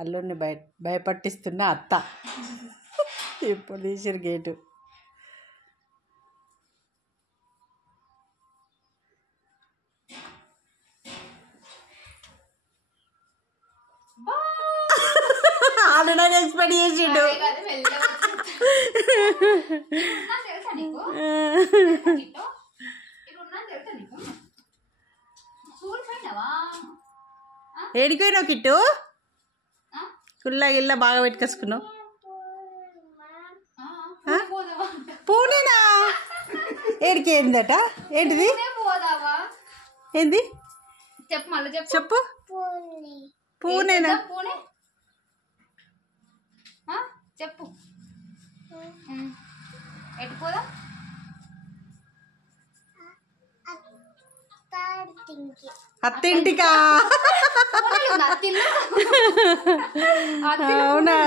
అల్లుడిని భయపట్టిస్తున్న అత్త. ఇప్పుడు తీసిరు గేటు. ఆల్రెడీ ఎక్స్పెక్ట్ చేసిండు. ఏడిపోయినావు కిట్టు? కుల్లా గిల్లా బాగా పెట్టుకొసుకున్నావు. పూనేనా? ఏడికి ఏందట? ఏంటిది? ఏంది చెప్పు. పూనేనా? చెప్పు. ఎట్టుకోదా? అత్తింటికా? అవునా?